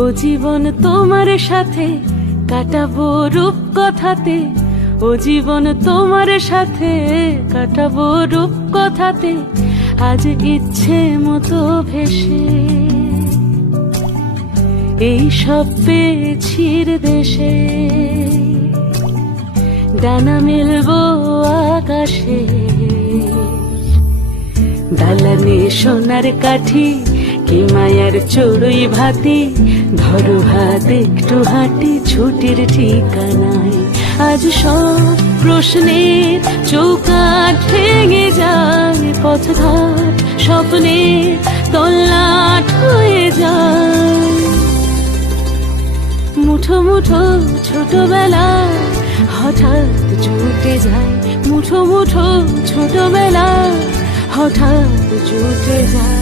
ও জীবন তোমার সাথে কাটাবো রূপ কথাতে, ও জীবন তোমার সাথে কাটাবো রূপ কথাতে, আজ ইচ্ছে মতো ভেসে এই সব পেয়েছি দেশে। ডানা মেলবো আকাশে, দালানে সোনার কাঠি, কি মায়ার চড়ুই ভাতি, ধরো হাত একটু হাঁটি ছুটির ঠিকানায়। আজ সব প্রশ্নের চৌকাঠ ভেঙে যায়, পথঘাট স্বপ্নের তল্লাট হয়ে যায়। মুঠো মুঠো ছোটবেলা হঠাৎ জুটে যায়, মুঠো মুঠো ছোটবেলা হঠাৎ জুটে যায়।